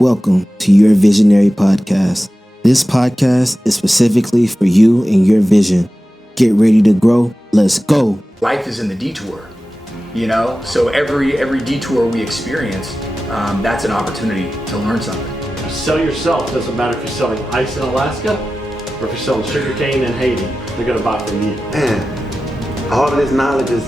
Welcome to Your Visionary Podcast. This podcast is specifically for you and your vision. Get ready to grow. Let's go. Life is in the detour, so every detour we experience, that's an opportunity to learn something. You sell yourself. Doesn't matter if you're selling ice in Alaska or if you're selling sugarcane in Haiti. They're going to buy from you. And all of this knowledge is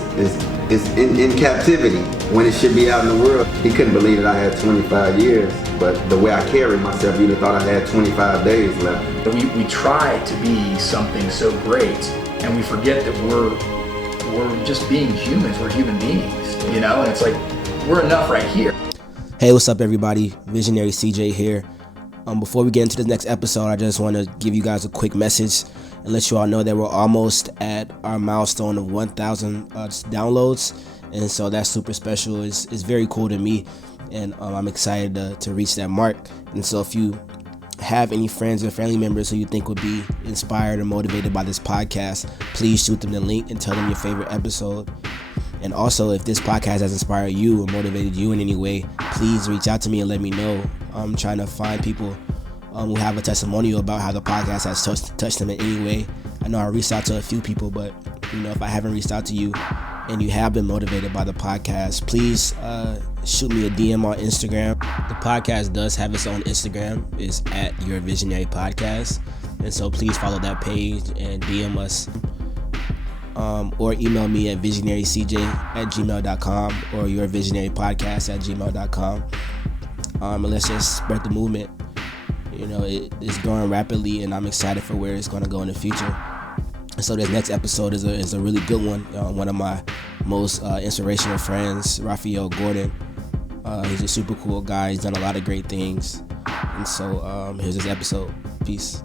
in captivity when it should be out in the world. He couldn't believe that I had 25 years, but the way I carried myself, you'd have thought I had 25 days left. We try to be something so great, and we forget that we're just being humans. We're human beings, and it's like we're enough right here. Hey, what's up, everybody? Visionary CJ here. Before we get into the next episode, I just want to give you guys a quick message and let you all know that we're almost at our milestone of 1,000 downloads, and so that's super special. It's very cool to me, and I'm excited to reach that mark. And so if you have any friends or family members who you think would be inspired or motivated by this podcast, please shoot them the link and tell them your favorite episode. And also, if this podcast has inspired you or motivated you in any way, please reach out to me and let me know. I'm trying to find people who have a testimonial about how the podcast has touched them in any way. I know I reached out to a few people, but if I haven't reached out to you and you have been motivated by the podcast, please shoot me a DM on Instagram. The podcast does have its own Instagram. It's at Your Visionary Podcast. And so please follow that page and DM us. Or email me at visionarycj@gmail.com or yourvisionarypodcast@gmail.com. And let's just spread the movement. It's growing rapidly, and I'm excited for where it's going to go in the future. And so this next episode is a really good one. One of my most inspirational friends, Rahfeal Gordon. He's a super cool guy. He's done a lot of great things. And so here's this episode. Peace.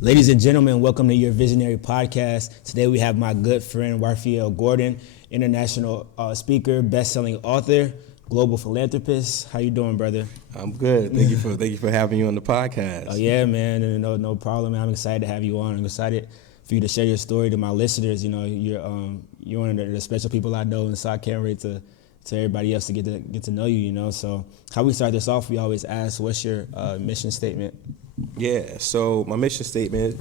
Ladies and gentlemen, welcome to Your Visionary Podcast. Today we have my good friend, Rahfeal Gordon, international speaker, best-selling author, global philanthropist. How you doing, brother? I'm good. Thank you for having me on the podcast. Oh yeah, man. No problem, man. I'm excited to have you on. I'm excited for you to share your story to my listeners. You're one of the special people I know, and so I can't wait to everybody else to get to know you. So how we start this off, we always ask, what's your mission statement? Yeah. So my mission statement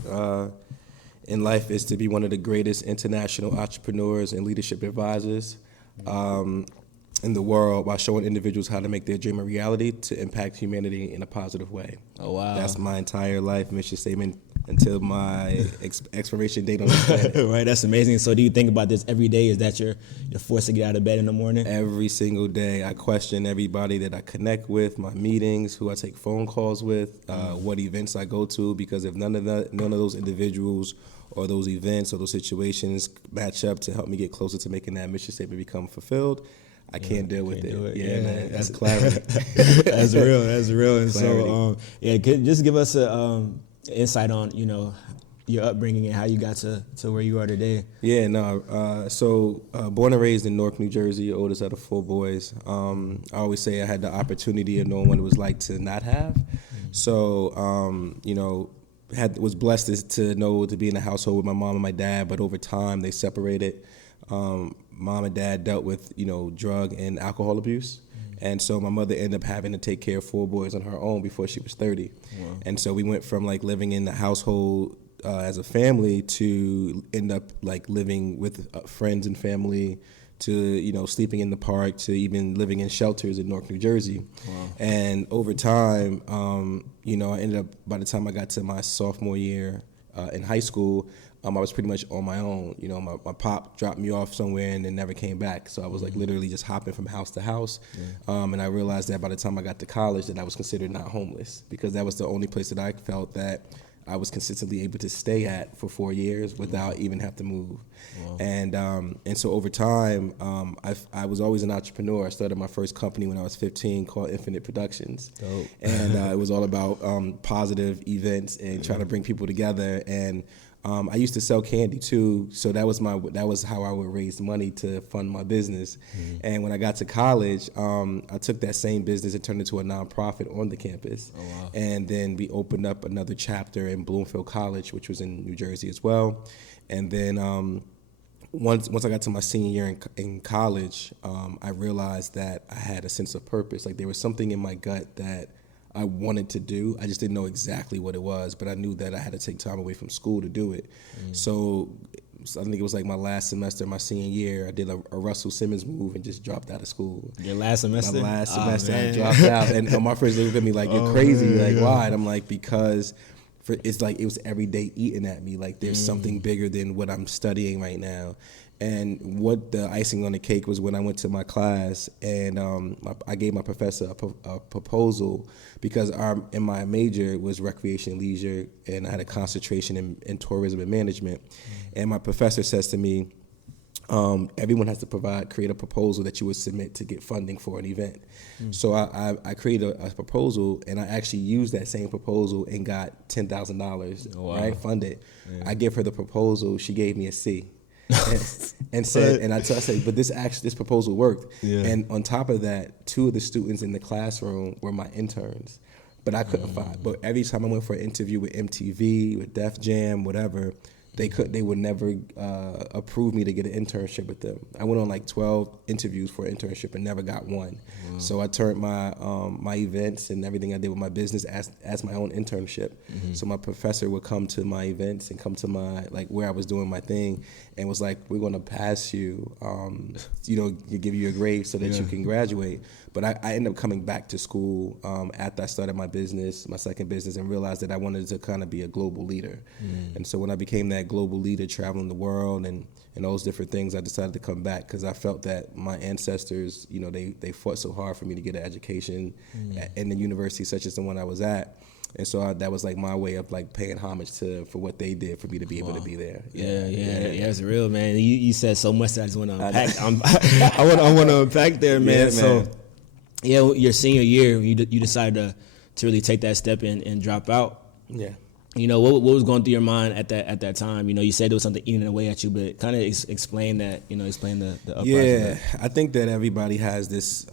in life is to be one of the greatest international entrepreneurs and leadership advisors in the world by showing individuals how to make their dream a reality to impact humanity in a positive way. Oh, wow. That's my entire life mission statement until my expiration date on this planet. Right, that's amazing. So do you think about this every day? Is that your force to get out of bed in the morning? Every single day. I question everybody that I connect with, my meetings, who I take phone calls with, what events I go to, because if none of those individuals or those events or those situations match up to help me get closer to making that mission statement become fulfilled, I can't deal with it. Yeah, man, that's clarity. That's real. And clarity. So, just give us a insight on your upbringing and how you got to where you are today. Yeah, so born and raised in Newark, New Jersey, oldest out of 4 boys. I always say I had the opportunity of knowing what it was like to not have. Mm-hmm. So was blessed to be in a household with my mom and my dad, but over time they separated. Mom and dad dealt with, drug and alcohol abuse. And so my mother ended up having to take care of 4 boys on her own before she was 30. Wow. And so we went from living in the household as a family to end up living with friends and family to, sleeping in the park to even living in shelters in Newark, New Jersey. Wow. And over time, I ended up, by the time I got to my sophomore year in high school, I was pretty much on my own. My pop dropped me off somewhere and then never came back. So I was literally just hopping from house to house. Yeah. And I realized that by the time I got to college that I was considered not homeless, because that was the only place that I felt that I was consistently able to stay at for 4 years without even have to move. Wow. And so over time, I was always an entrepreneur. I started my first company when I was 15 called Infinite Productions. Dope. And it was all about positive events and trying to bring people together. And I used to sell candy too, so that was how I would raise money to fund my business. Mm-hmm. And when I got to college, I took that same business and turned it into a nonprofit on the campus. Oh, wow. And then we opened up another chapter in Bloomfield College, which was in New Jersey as well. And then once I got to my senior year in college, I realized that I had a sense of purpose. Like there was something in my gut that I wanted to do. I just didn't know exactly what it was, but I knew that I had to take time away from school to do it. So I think it was like my last semester, my senior year, I did a Russell Simmons move and just dropped out of school. Your last semester? My last semester, I dropped out. And on my first day, they looked at me like, you're crazy. Like, why? And I'm like, because it's like it was every day eating at me. Like there's something bigger than what I'm studying right now. And what the icing on the cake was when I went to my class and I gave my professor a proposal because in my major was recreation and leisure, and I had a concentration in tourism and management. And my professor says to me, everyone has to create a proposal that you would submit to get funding for an event. So I created a proposal, and I actually used that same proposal and got $10,000 right, funded. I give her the proposal, she gave me a C. and said, and I said, but this proposal worked. And on top of that, 2 of the students in the classroom were my interns, but I couldn't find. But every time I went for an interview with MTV, with Def Jam, whatever, they would never approve me to get an internship with them. I went on like 12 interviews for an internship and never got one. So I turned my my events and everything I did with my business as my own internship. So my professor would come to my events and come to my like where I was doing my thing and was like, we're gonna pass you, give you a grade so that you can graduate. But I ended up coming back to school after I started my business, my second business, and realized that I wanted to kind of be a global leader. And so when I became that global leader, traveling the world and those different things, I decided to come back because I felt that my ancestors, they fought so hard for me to get an education in the university such as the one I was at. And so that was like my way of like paying homage for what they did for me to be able to be there. Yeah, it's real, man. You said so much that I just want to unpack. I want to unpack there, man. So, your senior year, you decided to really take that step and drop out. Yeah. What was going through your mind at that time? You said there was something eating away at you, but kind of explain that. Explain the uprising. Yeah, I think that everybody has this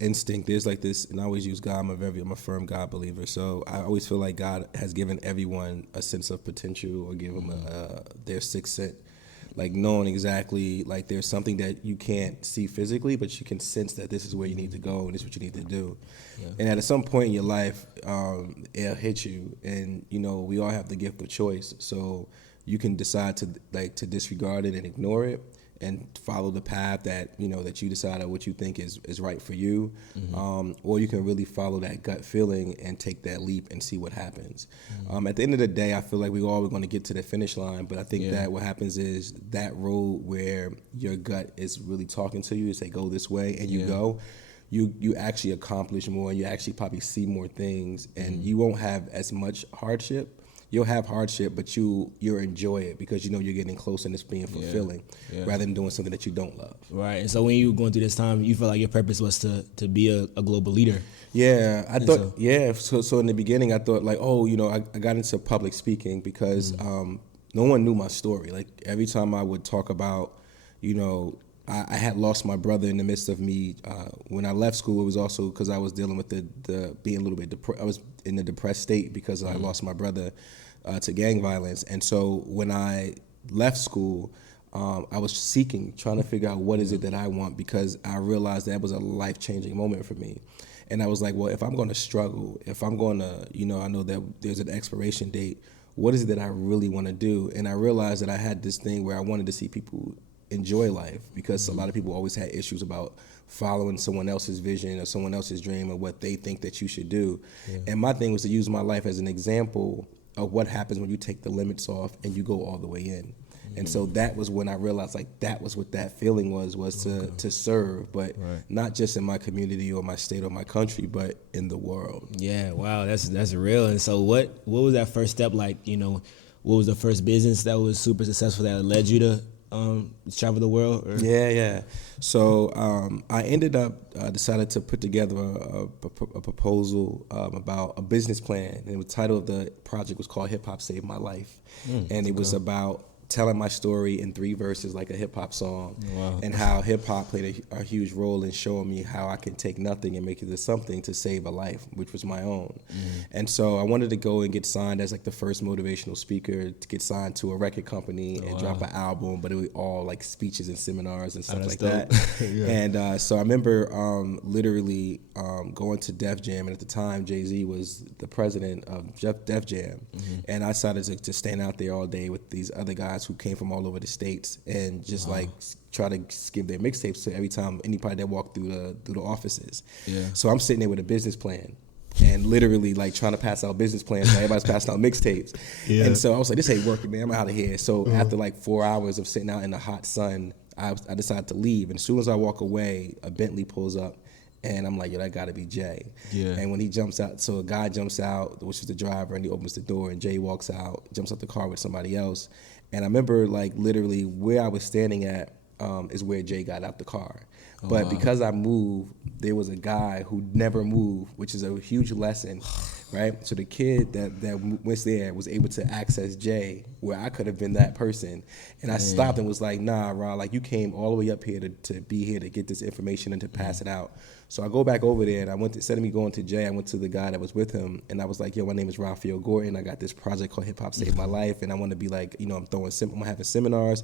instinct. There's like this, and I always use God. I'm a firm God believer. So I always feel like God has given everyone a sense of potential, or give them their sixth sense. Like knowing exactly, like there's something that you can't see physically, but you can sense that this is where you need to go and this is what you need to do. And at some point in your life, it'll hit you, and we all have the gift of choice. So you can decide to disregard it and ignore it, and follow the path that that you decide what you think is right for you, or you can really follow that gut feeling and take that leap and see what happens. At the end of the day, I feel like we're all going to get to the finish line, but I think that what happens is that road where your gut is really talking to you, say go this way, and you go, you actually accomplish more, and you actually probably see more things, and you won't have as much hardship. You'll have hardship, but you'll enjoy it because you're getting closer and it's being fulfilling rather than doing something that you don't love. Right. And so when you were going through this time, you felt like your purpose was to be a global leader. Yeah, I thought. So in the beginning, I thought like, I got into public speaking because no one knew my story. Like every time I would talk about, I had lost my brother in the midst of me. When I left school, it was also because I was dealing with the being a little bit I was in a depressed state because I lost my brother to gang violence. And so when I left school, I was trying to figure out what is it that I want, because I realized that was a life-changing moment for me. And I was like, well, if I'm going to struggle, if I'm going to, I know that there's an expiration date, what is it that I really want to do? And I realized that I had this thing where I wanted to see people enjoy life, because a lot of people always had issues about following someone else's vision or someone else's dream or what they think that you should do. And my thing was to use my life as an example of what happens when you take the limits off and you go all the way in. And so that was when I realized like that was what that feeling was to serve, but not just in my community or my state or my country, but in the world. Yeah, wow, that's real. And so what was that first step like? What was the first business that was super successful that led you to travel the world? Or? Yeah. So I ended up decided to put together a proposal about a business plan, and the title of the project was called Hip Hop Saved My Life, and it was about telling my story in 3 verses like a hip hop song, and how hip hop played a huge role in showing me how I can take nothing and make it into something to save a life, which was my own. And so I wanted to go and get signed as like the first motivational speaker to get signed to a record company and drop an album, but it was all like speeches and seminars and stuff like that. And so I remember literally going to Def Jam, and at the time Jay-Z was the president of Def Jam, and I decided to stand out there all day with these other guys who came from all over the states and just like try to give their mixtapes to every time anybody that walked through the offices. So I'm sitting there with a business plan and literally like trying to pass out business plans while everybody's passing out mixtapes. And so I was like, this ain't working, man. I'm out of here. So after like 4 hours of sitting out in the hot sun, I decided to leave. And as soon as I walk away, a Bentley pulls up. And I'm like, yo, that gotta be Jay. And when he jumps out, so a guy jumps out, which is the driver, and he opens the door, and Jay walks out, jumps out the car with somebody else. And I remember like literally where I was standing at is where Jay got out the car. But because I moved, there was a guy who never moved, which is a huge lesson, right? So the kid that was there was able to access Jay, where I could have been that person. And I stopped and was like, nah, Ra, like you came all the way up here to be here to get this information and to pass it out. So I go back over there, and I went to, instead of me going to Jay, I went to the guy that was with him, and I was like, yo, my name is Rahfeal Gordon. I got this project called Hip Hop Saved My Life, and I want to be like, you know, I'm having seminars.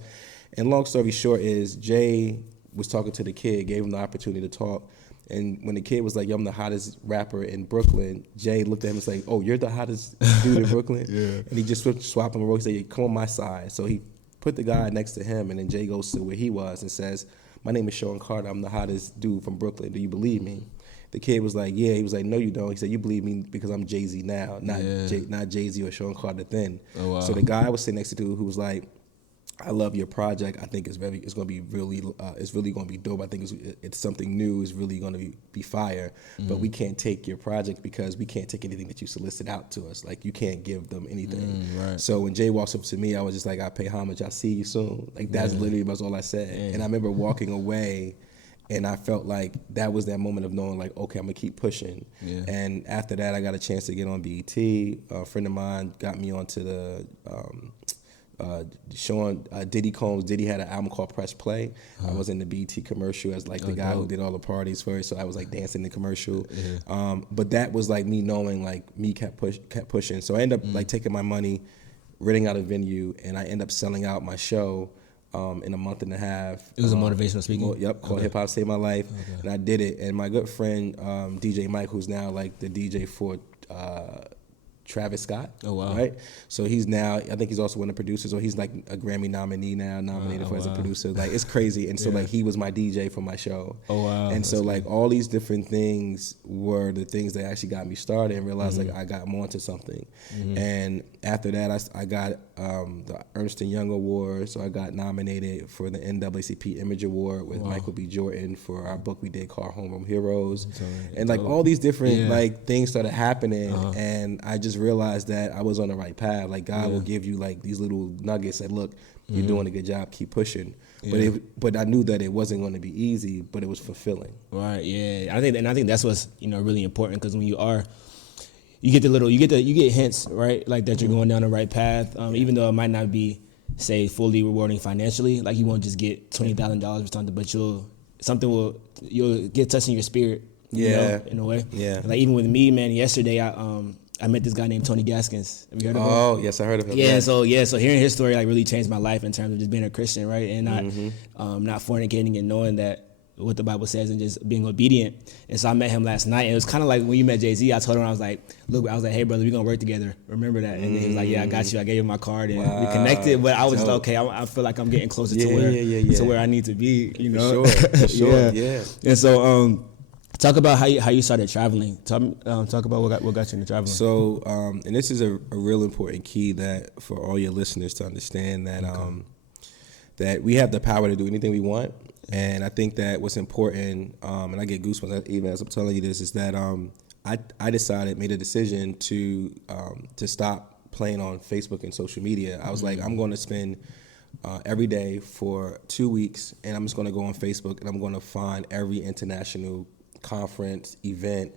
And long story short is Jay was talking to the kid, gave him the opportunity to talk. And when the kid was like, yo, I'm the hottest rapper in Brooklyn, Jay looked at him and was like, oh, you're the hottest dude in Brooklyn? And he just swapped him a role. He said, come on my side. So he put the guy next to him, and then Jay goes to where he was and says, my name is Sean Carter. I'm the hottest dude from Brooklyn. Do you believe me? The kid was like, yeah. He was like, no, you don't. He said, you believe me because I'm Jay-Z now, not Jay-Z or Sean Carter then. So the guy I was sitting next to who was like, I love your project. I think it's going to be really, it's really going to be dope. I think it's something new. It's really going to be fire. But we can't take your project because we can't take anything that you solicit out to us. Like you can't give them anything. So when Jay walks up to me, I was just like, I pay homage. I'll see you soon. Like that's literally that's all I said. And I remember walking away, and I felt like that was that moment of knowing like, okay, I'm gonna keep pushing. And after that, I got a chance to get on BET. A friend of mine got me onto the showing Diddy Combs. Diddy had an album called Press Play. I was in the BET commercial as like the guy who did all the parties for it, so I was like dancing in the commercial. But that was like me knowing like me kept pushing. So I ended up like taking my money, renting out a venue, and I ended up selling out my show in a month and a half. It was a motivational speaking? Called Hip Hop Saved My Life. And I did it. And my good friend, DJ Mike, who's now like the DJ for Travis Scott. Right? So he's now, I think he's also one of the producers, or he's like a Grammy nominee now, nominated for as a producer. Like it's crazy. And so like he was my DJ for my show. And so like all these different things were the things that actually got me started and realized like I got more into something. And after that, I got the Ernst & Young Award. So I got nominated for the NAACP Image Award with Michael B. Jordan for our book we did called Homeroom Heroes. And like all these different like things started happening, and I just realized that I was on the right path. Like God will give you like these little nuggets that look, you're doing a good job, keep pushing. But I knew that it wasn't going to be easy, but it was fulfilling. Right. Yeah. I think that's what's really important, because when you get hints, right? Like that you're going down the right path, even though it might not be, say, fully rewarding financially. Like you won't just get $20,000 or something, but you'll get touched in your spirit. You know, in a way. Like even with me, man. Yesterday, I met this guy named Tony Gaskins. Have you heard of him? Oh, yes, I heard of him. So hearing his story like really changed my life in terms of just being a Christian, right? And not fornicating and knowing that what the Bible says and just being obedient. And so I met him last night, and it was kind of like when you met Jay-Z. I told him, I was like, hey brother, we're gonna work together. Remember that? And he was like, yeah, I got you. I gave him my card, and we connected. But I was just okay. I feel like I'm getting closer to where I need to be. You know, for sure. And so talk about how you started traveling. Talk about what got you into traveling. So, and this is a real important key that for all your listeners to understand that that we have the power to do anything we want. And I think that what's important, and I get goosebumps even as I'm telling you this, is that I made a decision to stop playing on Facebook and social media. I was like, I'm going to spend every day for 2 weeks, and I'm just going to go on Facebook, and I'm going to find every international conference, event,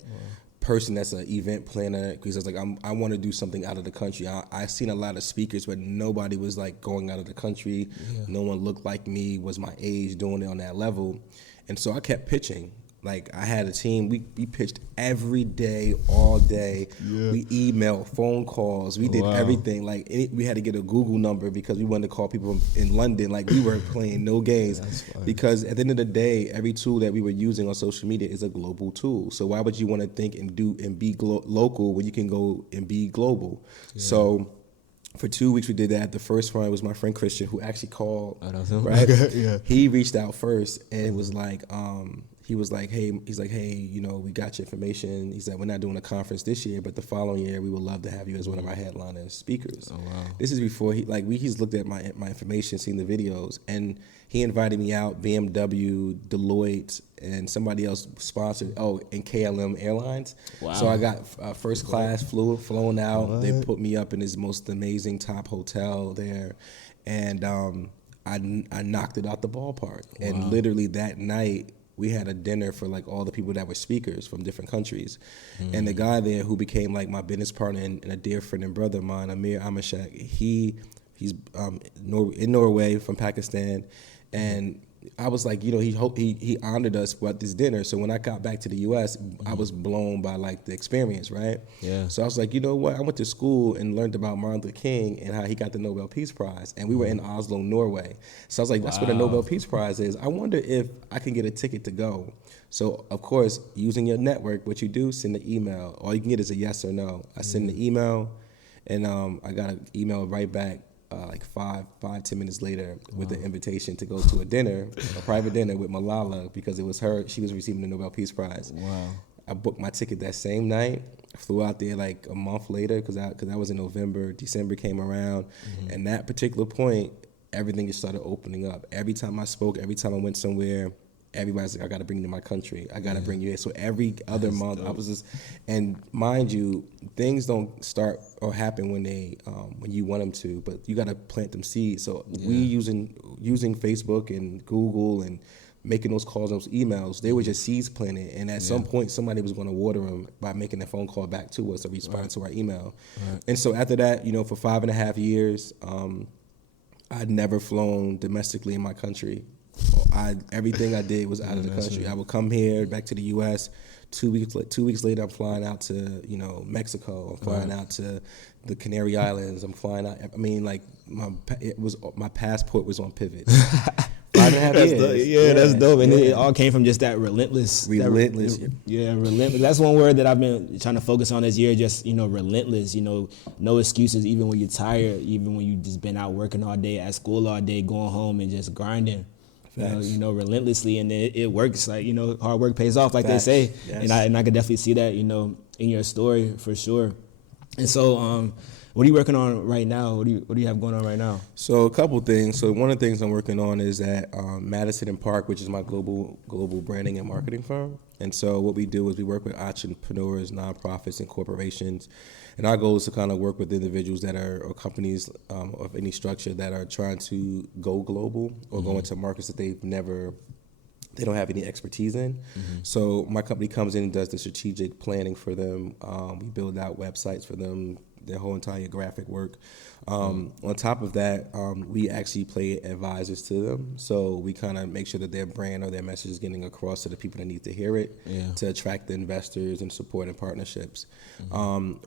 person that's an event planner, because I was like, I want to do something out of the country. I seen a lot of speakers, but nobody was like going out of the country. No one looked like me, was my age, doing it on that level. And so I kept pitching. Like, I had a team. We pitched every day, all day. Yeah. We emailed, phone calls. We did everything. Like, we had to get a Google number because we wanted to call people in London. Like, we weren't playing no games. Because at the end of the day, every tool that we were using on social media is a global tool. So why would you want to think and be local when you can go and be global? Yeah. So for 2 weeks we did that. The first one was my friend Christian, who actually called. Oh, that's him? Right? Yeah. He reached out first, and it was like, he was like, hey, you know, we got your information. He said, we're not doing a conference this year, but the following year we would love to have you as one of our headliner speakers. Oh, wow. This is before he's looked at my information, seen the videos, and he invited me out. BMW, Deloitte, and somebody else sponsored. Oh, and KLM Airlines. Wow. So I got first class, flown out. What? They put me up in this most amazing top hotel there, and I knocked it out the ballpark. Wow. And literally that night, we had a dinner for like all the people that were speakers from different countries. And the guy there who became like my business partner and a dear friend and brother of mine, Amir Amashak, he's in Norway from Pakistan. And I was like, you know, he honored us at this dinner. So when I got back to the U.S., I was blown by like the experience, right? Yeah. So I was like, you know what? I went to school and learned about Martin Luther King and how he got the Nobel Peace Prize. And we were in Oslo, Norway. So I was like, that's what the Nobel Peace Prize is. I wonder if I can get a ticket to go. So of course, using your network, what you do, send an email. All you can get is a yes or no. I send the email, and I got an email right back. Like 10 minutes later with the invitation to go to a dinner, a private dinner with Malala, because it was she was receiving the Nobel Peace Prize. Wow. I booked my ticket that same night, flew out there like a month later because I was in November. December came around, and that particular point, everything just started opening up. Every time I spoke, every time I went somewhere, everybody's like, I got to bring you to my country. I got to bring you here. So every other month, I was just, and mind you, things don't start or happen when you want them to, but you got to plant them seeds. So we using Facebook and Google and making those calls, those emails, they were just seeds planted. And at some point, somebody was going to water them by making a phone call back to us or respond to our email. Right. And so after that, you know, for 5.5 years, I'd never flown domestically in my country. Everything I did was out of the country. I would come here, back to the U.S. 2 weeks later, I'm flying out to, you know, Mexico. I'm flying out to the Canary Islands. I'm flying out. I mean, like my passport was on pivot. 5.5 years. That's dope. And it all came from just that relentless. Relentless. That's one word that I've been trying to focus on this year. Just, you know, relentless. You know, no excuses. Even when you're tired. Even when you just been out working all day, at school all day, going home and just grinding. You know, relentlessly, and it works. Like, you know, hard work pays off, like they say. Yes. And I could definitely see that, you know, in your story for sure. And so, what are you working on right now? What do you have going on right now? So a couple things. So one of the things I'm working on is at Madison and Park, which is my global branding and marketing firm. And so what we do is we work with entrepreneurs, nonprofits, and corporations. And our goal is to kind of work with individuals that are, or companies of any structure that are trying to go global or go into markets that they don't have any expertise in. So my company comes in and does the strategic planning for them. We build out websites for them, their whole entire graphic work. On top of that, we actually play advisors to them. So we kind of make sure that their brand or their message is getting across to the people that need to hear it to attract the investors and support and partnerships.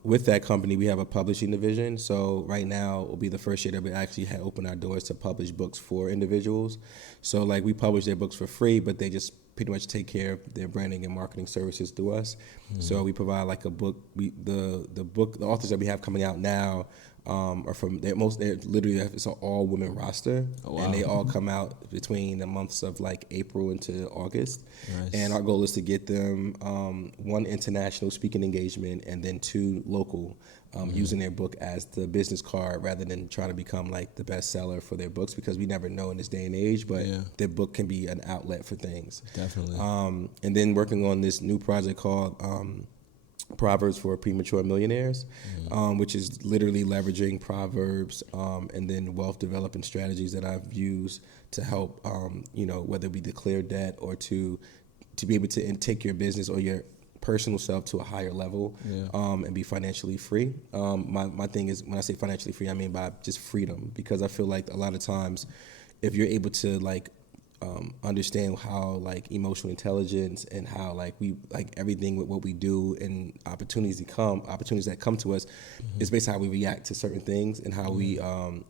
With that company, we have a publishing division. So right now will be the first year that we actually had opened our doors to publish books for individuals. So like we publish their books for free, but they just pretty much take care of their branding and marketing services through us. So we provide like a book. The authors that we have coming out now are from they're literally, it's an all women roster. Oh, wow. And they all come out between the months of like April into August. Nice. And our goal is to get them 1 international speaking engagement and then 2 local, using their book as the business card rather than trying to become like the bestseller for their books, because we never know in this day and age, but their book can be an outlet for things. Definitely. And then working on this new project called Proverbs for Premature Millionaires, which is literally leveraging Proverbs and then wealth development strategies that I've used to help, you know, whether we declare debt or to be able to take your business or your personal self to a higher level, and be financially free. My thing is, when I say financially free, I mean by just freedom, because I feel like a lot of times, if you're able to like understand how like emotional intelligence and how like we like everything with what we do and opportunities that come to us, is based on how we react to certain things and how we act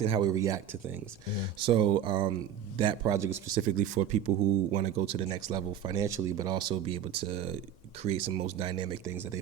and how we react to things. So that project is specifically for people who want to go to the next level financially, but also be able to create some most dynamic things that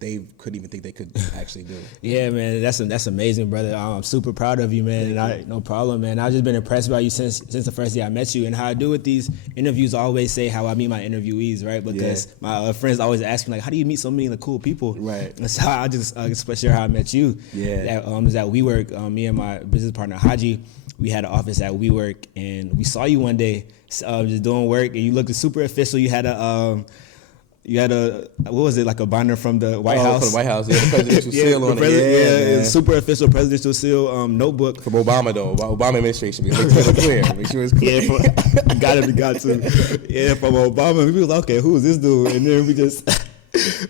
they couldn't even think they could actually do. Yeah, man, that's amazing, brother. I'm super proud of you, man. And no problem, man. I've just been impressed by you since the first day I met you. And how I do with these interviews, I always say how I meet my interviewees, right? Because my friends always ask me, like, how do you meet so many cool people? Right. And so I just share how I met you. Yeah. Is at WeWork. Me and my business partner Haji, we had an office at WeWork, and we saw you one day just doing work, and you looked super official. You had a what was it, like a binder from the White House? From the White House, the presidential seal on it. Super official presidential seal notebook. From Obama, though. Obama administration. Make sure it's clear. Make sure it's clear. Got to. Yeah, from Obama. We was like, okay, who is this dude? And then we just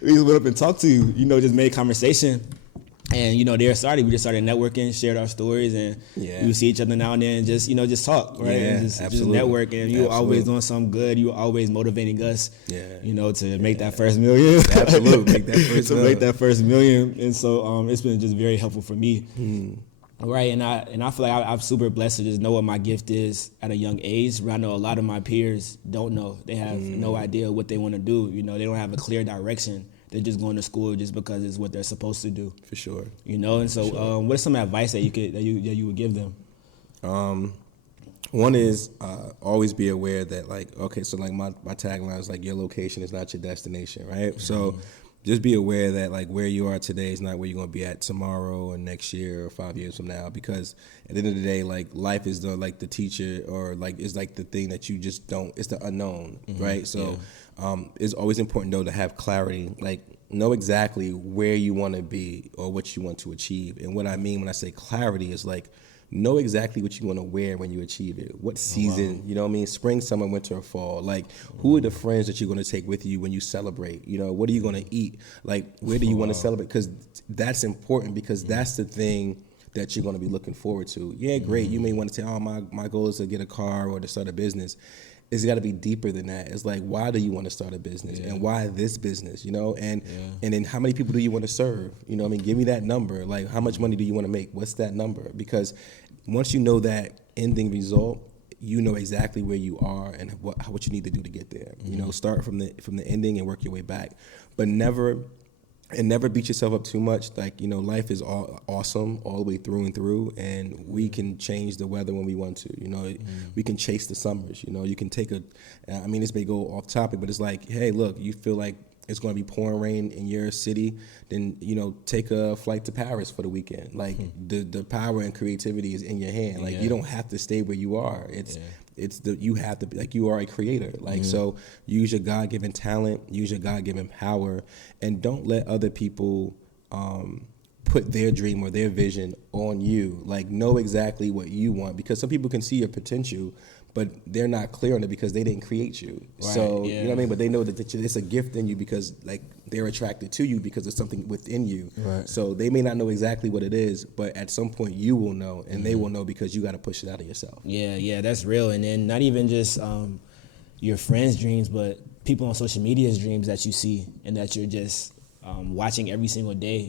went up and talked to you, just made conversation. And, we just started networking, shared our stories, and we would see each other now and then and just talk, right? Yeah, and just network. And you were always doing something good. You were always motivating us, to make that first million. Absolutely, make that first million. And so it's been just very helpful for me. Right, and I feel like I'm super blessed to just know what my gift is at a young age. But I know a lot of my peers don't know. They have no idea what they want to do. They don't have a clear direction. They're just going to school just because it's what they're supposed to do. For sure. And so what's some advice that you would give them? One is always be aware that, like, okay, so like my tagline is like, your location is not your destination, right? Mm-hmm. So just be aware that like where you are today is not where you're going to be at tomorrow or next year or 5 years from now, because at the end of the day, like life is the teacher, or like is like the thing that you just don't, it's the unknown, right? So it's always important though to have clarity, like know exactly where you want to be or what you want to achieve. And what I mean when I say clarity is like, know exactly what you want to wear when you achieve it. What season, you know what I mean? Spring, summer, winter, or fall. Like, who are the friends that you're going to take with you when you celebrate? What are you going to eat? Like, where do you want to celebrate? Because that's important, because that's the thing that you're going to be looking forward to. Yeah, great. You may want to say, oh, my goal is to get a car or to start a business. It's got to be deeper than that. It's like, why do you want to start a business? And why this business, And then how many people do you want to serve? Give me that number. Like, how much money do you want to make? What's that number? Because once you know that ending result, you know exactly where you are and what you need to do to get there. Start from the ending and work your way back. But never beat yourself up too much. Like, life is awesome all the way through and through, and we can change the weather when we want to. We can chase the summers. You can take this may go off topic, but it's like, hey, look, you feel like it's going to be pouring rain in your city, then, take a flight to Paris for the weekend. Like, the power and creativity is in your hand. Like, you don't have to stay where you are. You have to, like, you are a creator. Like, so use your God-given talent, use your God-given power, and don't let other people put their dream or their vision on you. Like, know exactly what you want, because some people can see your potential, but they're not clear on it because they didn't create you. Right, so, you know what I mean? But they know that it's a gift in you, because like they're attracted to you because it's something within you. Right. So they may not know exactly what it is, but at some point you will know, and they will know, because you got to push it out of yourself. Yeah, that's real. And then not even just your friends' dreams, but people on social media's dreams that you see and that you're just watching every single day.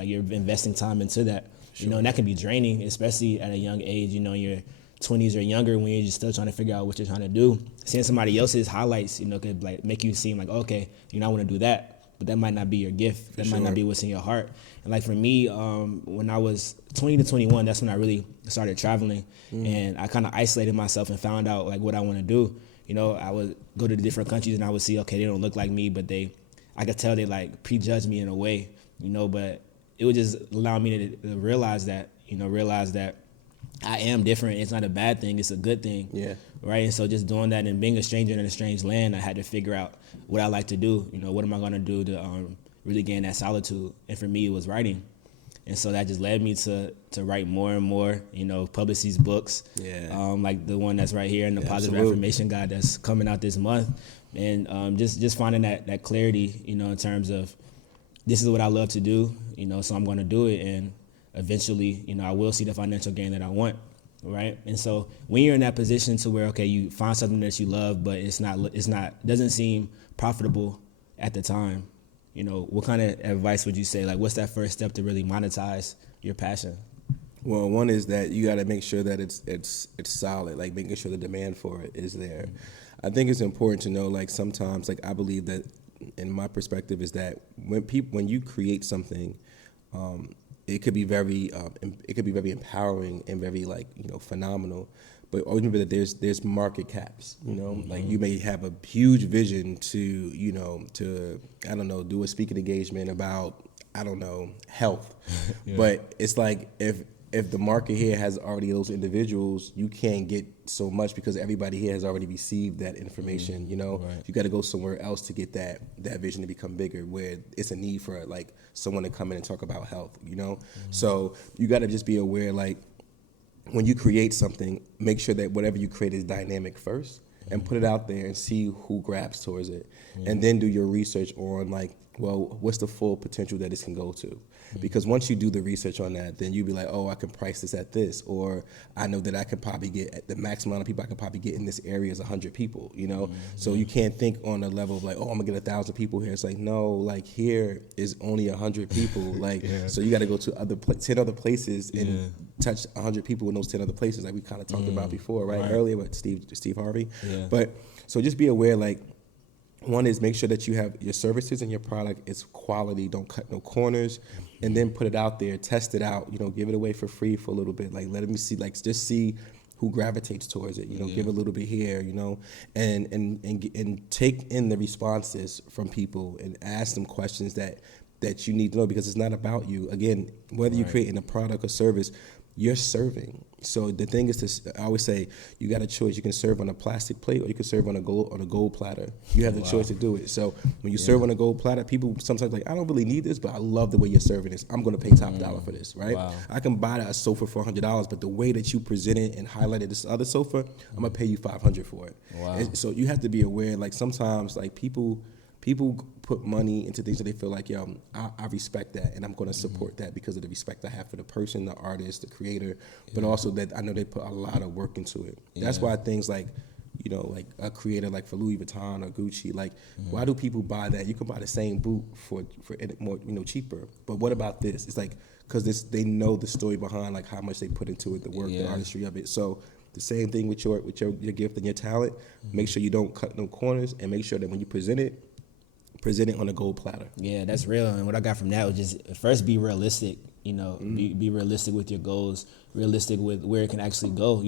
You're investing time into that. Sure. And that can be draining, especially at a young age. You're 20s or younger, when you're just still trying to figure out what you're trying to do. Seeing somebody else's highlights, could like make you seem like, okay, I want to do that, but that might not be your gift. That might not be what's in your heart. And like for me, when I was 20 to 21, that's when I really started traveling, and I kind of isolated myself and found out like what I want to do. I would go to the different countries and I would see, okay, they don't look like me, but I could tell they like prejudge me in a way, but it would just allow me to realize that I am different. It's not a bad thing. It's a good thing. Yeah. Right. And so just doing that and being a stranger in a strange land, I had to figure out what I like to do. What am I going to do to really gain that solitude? And for me, it was writing. And so that just led me to write more and more, publish these books. Yeah. Like the one that's right here and the Positive Absolutely. Affirmation Guide that's coming out this month. And just finding that clarity, in terms of this is what I love to do, so I'm going to do it. And eventually, I will see the financial gain that I want. Right. And so when you're in that position to where, okay, you find something that you love, but doesn't seem profitable at the time. What kind of advice would you say? Like, what's that first step to really monetize your passion? Well, one is that you got to make sure that it's solid, like making sure the demand for it is there. I think it's important to know, like, sometimes, like, I believe that, in my perspective, is that when you create something, it could be very empowering and very, like, phenomenal. But always remember that there's market caps, like you may have a huge vision to I don't know, do a speaking engagement about, I don't know, health. Yeah. But it's like if the market here has already those individuals, you can't get so much because everybody here has already received that information, Right. You got to go somewhere else to get that vision to become bigger, where it's a need for, like, someone to come in and talk about health, So you got to just be aware, like, when you create something, make sure that whatever you create is dynamic first, and put it out there and see who grabs towards it. And then do your research on, like, well, what's the full potential that this can go to? Because once you do the research on that, then you'll be like, oh, I can price this at this, or I know that I could probably get at the maximum amount of people I could probably get in this area is 100 people, So you can't think on a level of, like, oh, I'm gonna get 1,000 people here. It's like, no, like, here is only 100 people, like, so you got to go to 10 other places and touch 100 people in those 10 other places, like we kind of talked about before, right? Earlier with Steve Harvey. Yeah. But so just be aware, like, one is make sure that you have your services and your product is quality, don't cut no corners, and then put it out there, test it out, give it away for free for a little bit, like, let me see, like, just see who gravitates towards it, give a little bit here, and take in the responses from people and ask them questions that you need to know, because it's not about you. Again, whether you're creating a product or service, you're serving. So the thing is, I always say, you got a choice. You can serve on a plastic plate, or you can serve on a gold platter. You have the choice to do it. So when you serve on a gold platter, people sometimes like, I don't really need this, but I love the way you're serving this. I'm going to pay top dollar for this, right? Wow. I can buy a sofa for $100, but the way that you present it and highlighted this other sofa, I'm going to pay you $500 for it. Wow. And so you have to be aware, like, sometimes, like, people put money into things that they feel like, yo, I respect that, and I'm going to support that because of the respect I have for the person, the artist, the creator, but also that I know they put a lot of work into it. That's why things like, like a creator like for Louis Vuitton or Gucci, like, why do people buy that? You can buy the same boot for more, cheaper. But what about this? It's like, because they know the story behind, like, how much they put into it, the work, the artistry of it. So the same thing with your gift and your talent. Make sure you don't cut no corners, and make sure that when you present it on a gold platter. Yeah, that's real. And what I got from that was just, first, be realistic. Be realistic with your goals, realistic with where it can actually go.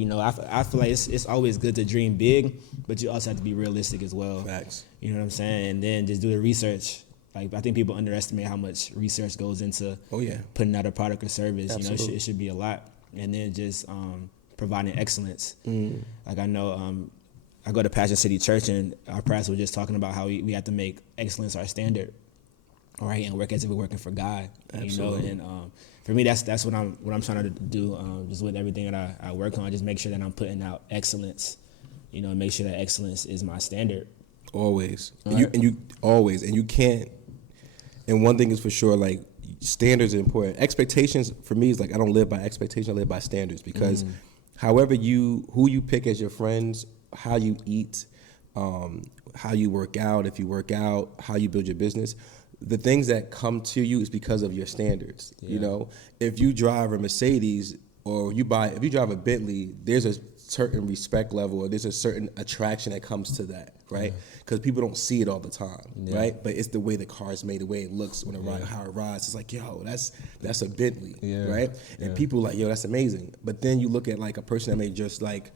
I feel like it's always good to dream big, but you also have to be realistic as well. Facts. You know what I'm saying? And then just do the research. Like, I think people underestimate how much research goes into putting out a product or service. Absolutely. It should be a lot. And then just providing excellence. Like, I know I go to Passion City Church, and our pastor was just talking about how we have to make excellence our standard, right? And work as if we're working for God. Absolutely. And for me, that's what I'm trying to do. Just with everything that I work on, just make sure that I'm putting out excellence. Make sure that excellence is my standard. Always, and you can't. And one thing is for sure, like, standards are important. Expectations for me is like, I don't live by expectations, I live by standards, because who you pick as your friends, how you eat, how you work out, if you work out, how you build your business, the things that come to you is because of your standards. If you drive a Mercedes, or if you drive a Bentley, there's a certain respect level, or there's a certain attraction that comes to that, right? Because people don't see it all the time, right? But it's the way the car is made, the way it looks when it rides, how it rides. It's like, yo, that's a Bentley, right? And people are like, yo, that's amazing. But then you look at, like, a person that may just, like,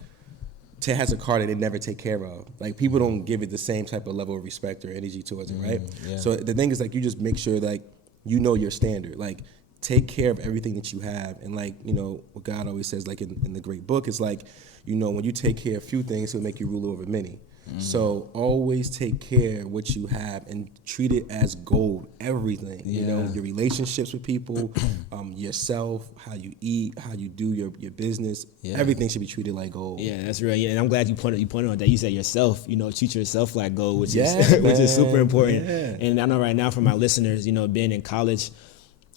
has a car that they never take care of. Like, people don't give it the same type of level of respect or energy towards it, right? So the thing is, like, you just make sure, like, your standard. Like, take care of everything that you have. And, like, what God always says, like, in the great book, is like, when you take care of few things, he'll make you ruler over many. So always take care of what you have and treat it as gold. Everything, you know, your relationships with people, yourself, how you eat, how you do your business. Everything should be treated like gold. Yeah, that's real. Yeah, and I'm glad you pointed on that. You said yourself, you know, treat yourself like gold, which is super important. Yeah. And I know right now for my listeners, you know, being in college,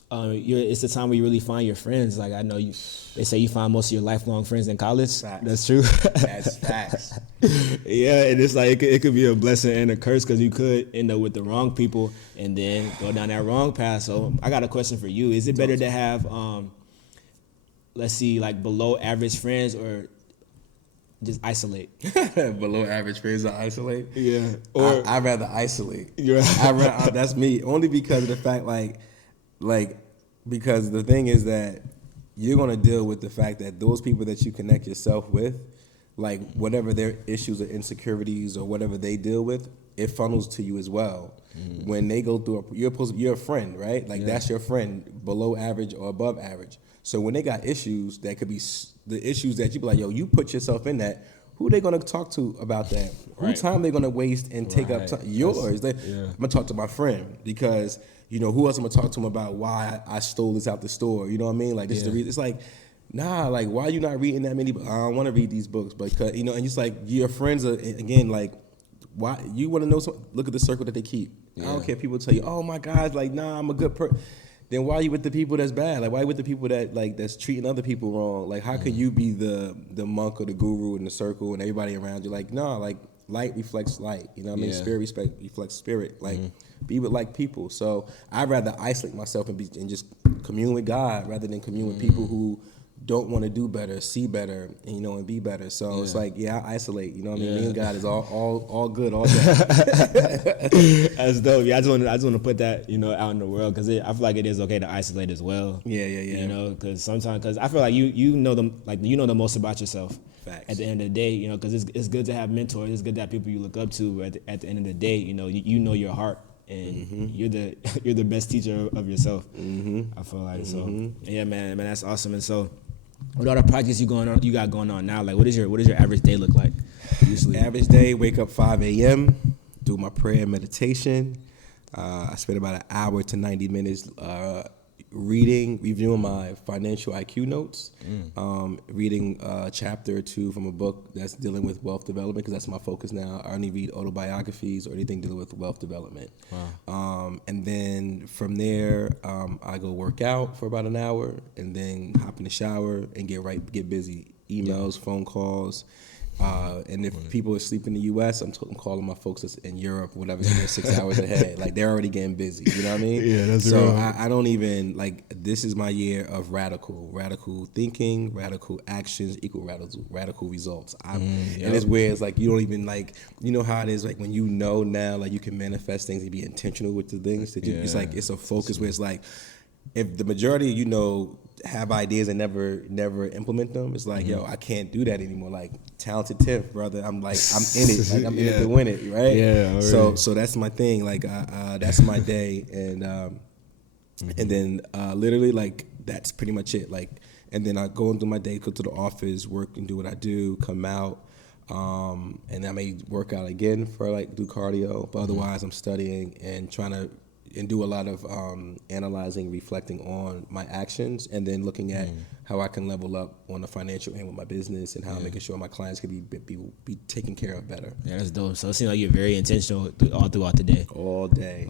it's the time where you really find your friends. Like I know they say you find most of your lifelong friends in college. Facts. That's true. That's facts. Yeah, and it's like it could be a blessing and a curse because you could end up with the wrong people and then go down that wrong path. So I got a question for you: is it better to have, let's see, like below average friends or just isolate? Below average friends or isolate? Yeah. Or I'd rather isolate. Yeah. That's me. Only because of the fact, because the thing is that you're going to deal with the fact that those people that you connect yourself with, like whatever their issues or insecurities or whatever they deal with, it funnels to you as well. When they go through, you're a friend, right? Like that's your friend, below average or above average. So when they got issues, that could be the issues that you be like, yo, you put yourself in that. Who they gonna talk to about that? Who time they gonna waste and take up time? Yours. I'm gonna talk to my friend because you know who else I'm gonna talk to him about why I stole this out the store. You know what I mean? Like this is the reason. It's like, nah, like why are you not reading that many? I don't want to read these books, because you know, and it's like your friends are again like, why you want to know? Look at the circle that they keep. I don't care if people tell you, oh my God, like nah, I'm a good person. Then why are you with the people that's bad? Like why are you with the people that that's treating other people wrong? Like how could you be the monk or the guru in the circle and everybody around you? Like no, like light reflects light. You know what I mean? Spirit reflects spirit. Like be with like people. So I'd rather isolate myself and just commune with God rather than commune with people who don't want to do better, see better, and, you know, and be better. So it's like, I isolate. You know what I mean? Me and God is all good all day. That's dope. Yeah, I just want to put that, you know, out in the world because I feel like it is okay to isolate as well. Yeah. You know, because I feel like you know the most about yourself. Facts. At the end of the day, you know, because it's good to have mentors. It's good to have people you look up to. But at the end of the day, you know, you know your heart. And you're the best teacher of yourself. I feel like so. Yeah, man, that's awesome. And so, what other projects you got going on now? Like, what is your average day look like? Usually, average day, wake up 5 a.m., do my prayer and meditation. I spend about an hour to 90 minutes reviewing my financial IQ notes, reading a chapter or two from a book that's dealing with wealth development, because that's my focus now. I only read autobiographies or anything dealing with wealth development. Wow. And then from there, I go work out for about an hour and then hop in the shower and get busy. Emails, phone calls. And if people are asleep in the U.S., I'm calling my folks that's in Europe, whatever, they're 6 hours ahead. Like, they're already getting busy. You know what I mean? Yeah, that's so real. I don't even, like, this is my year of radical thinking, radical actions equal radical results. And it's where it's like, you don't even, like, you know how it is, like, when you know now, like, you can manifest things and be intentional with the things. That it's like, it's a focus where it's like, if the majority, you know, have ideas and never implement them, it's like, yo, I can't do that anymore. Like, talented Tiff, brother, I'm in it. Like, I'm in it to win it, right? Yeah. So that's my thing. Like, that's my day, and then literally, like, that's pretty much it. Like, and then I go and do my day, go to the office, work and do what I do, come out, and I may work out again for like do cardio, but otherwise I'm studying and trying to. And do a lot of analyzing, reflecting on my actions, and then looking at how I can level up on the financial end with my business, and how I'm making sure my clients can be taken care of better. Yeah, that's dope. So it seems like you're very intentional all throughout the day. All day.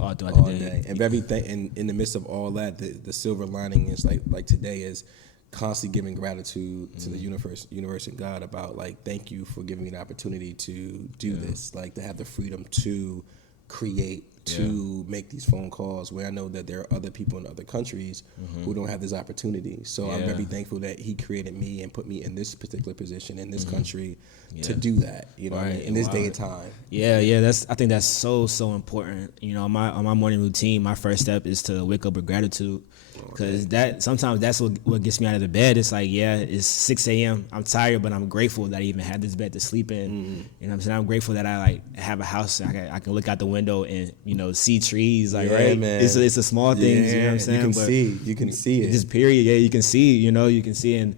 And everything, and in the midst of all that, the silver lining is like today is constantly giving gratitude to the universe and God about, like, thank you for giving me the opportunity to do this, like, to have the freedom to create, to make these phone calls, where I know that there are other people in other countries who don't have this opportunity. So I'm very thankful that he created me and put me in this particular position in this country to do that, you know, what I mean, in this day and time. Yeah, I think that's so important. You know, on my morning routine, my first step is to wake up with gratitude, because sometimes that's what gets me out of the bed. It's like, it's 6 a.m. I'm tired, but I'm grateful that I even had this bed to sleep in. You know what I'm saying? I'm grateful that I like have a house. I can look out the window and, you see trees, like, Yeah, right? man. It's the small things, you know what I'm saying? You can see it. Just period, yeah, you can see, you can see, and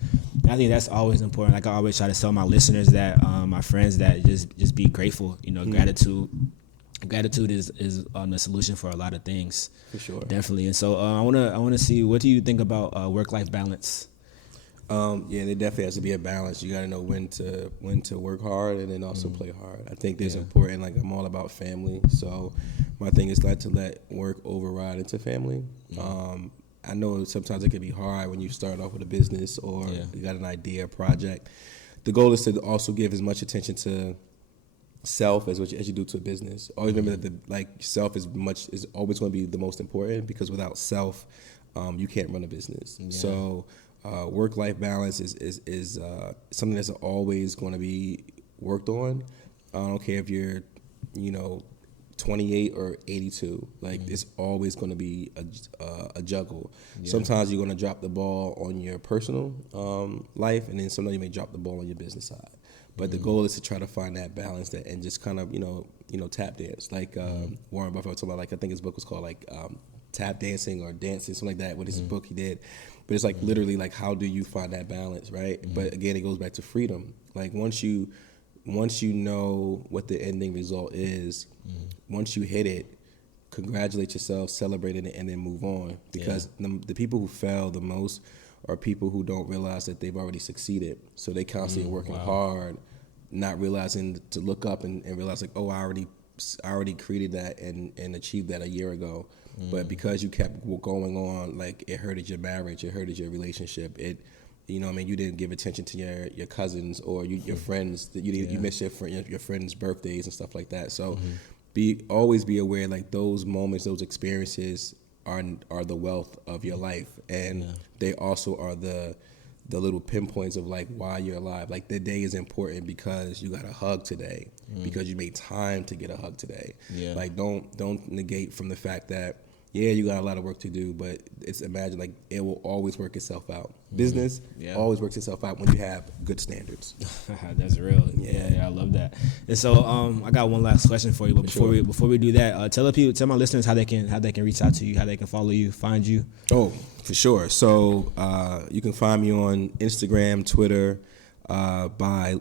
I think that's always important. Like I always try to tell my listeners that, my friends, that just be grateful. Gratitude is the solution for a lot of things. For sure, definitely. And so I wanna see, what do you think about work-life balance? Yeah, there definitely has to be a balance. You got to know when to work hard and then also play hard. I think there's important. Like, I'm all about family, so my thing is not to let work override into family. I know sometimes it can be hard when you start off with a business or you got an idea, project. The goal is to also give as much attention to self as you do to a business. Always remember that self is always going to be the most important, because without self, you can't run a business. Yeah. So work-life balance is something that's always going to be worked on. I don't care if you're 28 or 82. It's always going to be a juggle. Yeah. Sometimes you're going to drop the ball on your personal life, and then sometimes you may drop the ball on your business side. But the goal is to try to find that balance and just kind of tap dance. Warren Buffett was talking about, I think his book was called tap dancing or dancing, something like that. With his book he did, but it's literally how do you find that balance, right? But again, it goes back to freedom. Once you know what the ending result is, once you hit it, congratulate yourself, celebrate it, and then move on. Because the people who fail the most are people who don't realize that they've already succeeded. So they constantly working hard, not realizing to look up and realize I already created that and achieved that a year ago. But because you kept going on, it hurted your marriage, it hurted your relationship. You didn't give attention to your cousins or your friends. That you missed your friends' birthdays and stuff like that. So always be aware, those moments, those experiences are the wealth of your life, and they also are the little pinpoints of why you're alive. The day is important because you got a hug today, because you made time to get a hug today. Yeah. Don't negate from the fact that you got a lot of work to do, but imagine it will always work itself out. Business always works itself out when you have good standards. That's real. Yeah, I love that. And so I got one last question for you, but before we do that, tell my listeners how they can reach out to you, how they can follow you, find you. Oh, for sure. So you can find me on Instagram, Twitter. My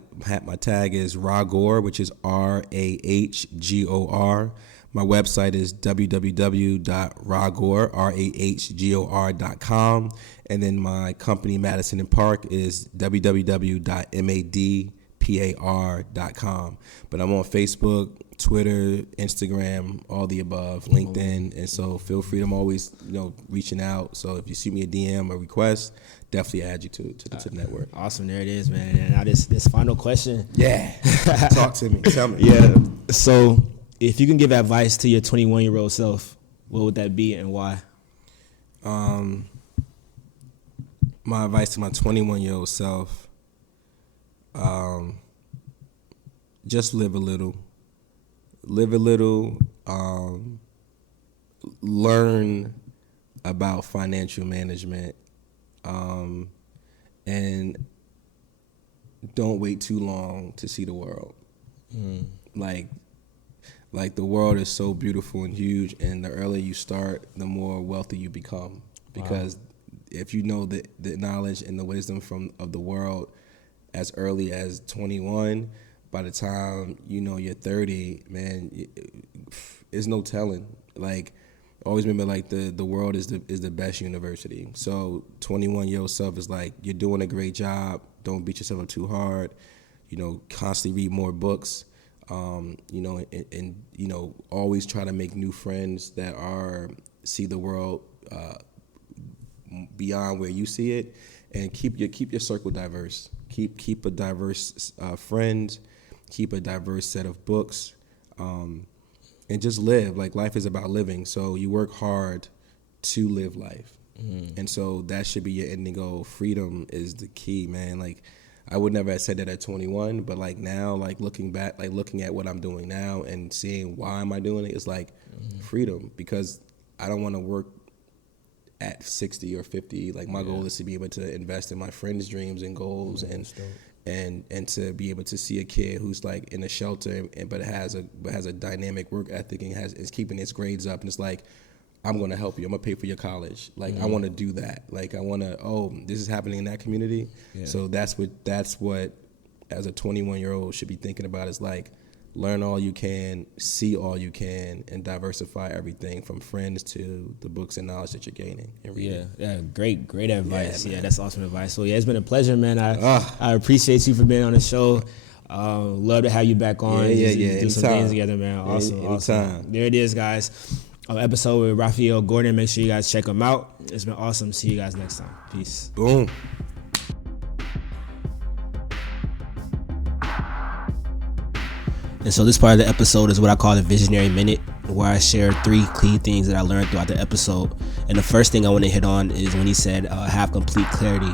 tag is Rahgor, which is RAHGOR. My website is www.rahgor.com, and then my company, Madison and Park, is www.madpar.com. But I'm on Facebook, Twitter, Instagram, all the above, LinkedIn, and so feel free. I'm always reaching out. So if you see me a DM or request, definitely add you to the network. Awesome, there it is, man. And now this final question. Yeah, talk to me. Tell me. Yeah. So, if you can give advice to your 21-year-old self, what would that be and why? My advice to my 21-year-old self, just live a little. Learn about financial management, and don't wait too long to see the world. The world is so beautiful and huge, and the earlier you start, the more wealthy you become. Because if you know the knowledge and the wisdom of the world as early as 21, by the time you're 30, man, there's no telling. Always remember, the world is the best university. So 21-year-old self is you're doing a great job. Don't beat yourself up too hard. Constantly read more books. Always try to make new friends that see the world beyond where you see it, and keep your circle diverse. Keep a diverse friends, keep a diverse set of books, and just live. Life is about living, so you work hard to live life, and so that should be your ending goal. Freedom is the key, man. I would never have said that at 21, but now, looking back, looking at what I'm doing now and seeing why am I doing it, it's freedom, because I don't want to work at 60 or 50. My goal is to be able to invest in my friends' dreams and goals, and and to be able to see a kid who's like in a shelter but has a dynamic work ethic and is keeping its grades up, and it's like, I'm going to help you. I'm going to pay for your college. Like, I want to do that. Like, I want to, this is happening in that community. Yeah. So that's what as a 21-year-old should be thinking about, is like, learn all you can, see all you can, and diversify everything from friends to the books and knowledge that you're gaining. Yeah, great advice. Yeah, that's awesome advice. So, it's been a pleasure, man. I appreciate you for being on the show. Love to have you back on. Yeah. Do some things together, man. Awesome. There it is, guys. Episode with Rahfeal Gordon. Make sure you guys check him out. It's been awesome. See you guys next time. Peace. Boom. And so this part of the episode is what I call the Visionary Minute, where I share 3 key things that I learned throughout the episode. And the first thing I want to hit on is when he said, have complete clarity.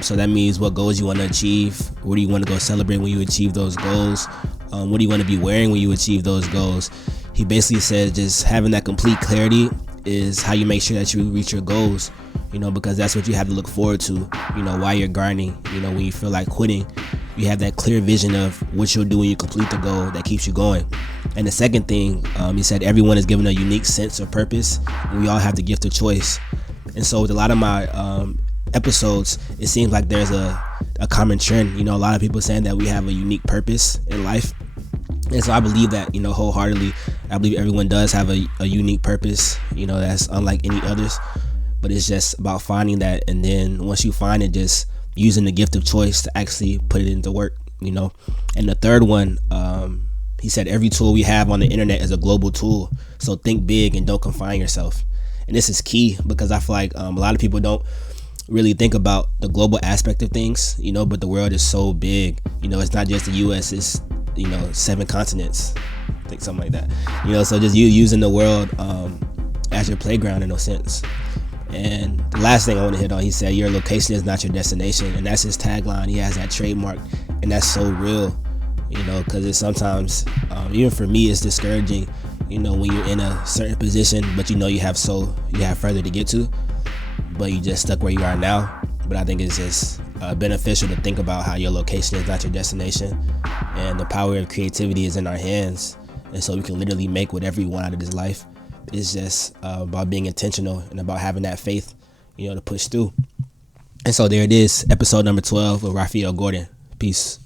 So that means what goals you want to achieve, where do you want to go celebrate when you achieve those goals, what do you want to be wearing when you achieve those goals. He basically said just having that complete clarity is how you make sure that you reach your goals, because that's what you have to look forward to, while you're grinding, when you feel like quitting. You have that clear vision of what you'll do when you complete the goal that keeps you going. And the second thing, he said everyone is given a unique sense of purpose, and we all have the gift of choice. And so with a lot of my episodes, it seems like there's a common trend. A lot of people saying that we have a unique purpose in life. And so I believe that, wholeheartedly. I believe everyone does have a unique purpose, that's unlike any others. But it's just about finding that, and then once you find it, just using the gift of choice to actually put it into work, And the third one, he said every tool we have on the internet is a global tool. So think big and don't confine yourself. And this is key because I feel like a lot of people don't really think about the global aspect of things, but the world is so big. It's not just the U.S., it's 7 continents, I think something like that. So just you using the world as your playground in a sense. And the last thing I want to hit on, he said your location is not your destination, and that's his tagline. He has that trademark, and that's so real, because it's sometimes, even for me, it's discouraging, when you're in a certain position, but you have further to get to, but you just stuck where you are now. But I think it's just beneficial to think about how your location is not your destination, and the power of creativity is in our hands, and so we can literally make whatever we want out of this life. It's just about being intentional and about having that faith, to push through. And so there it is, episode number 12 with Rahfeal Gordon. Peace.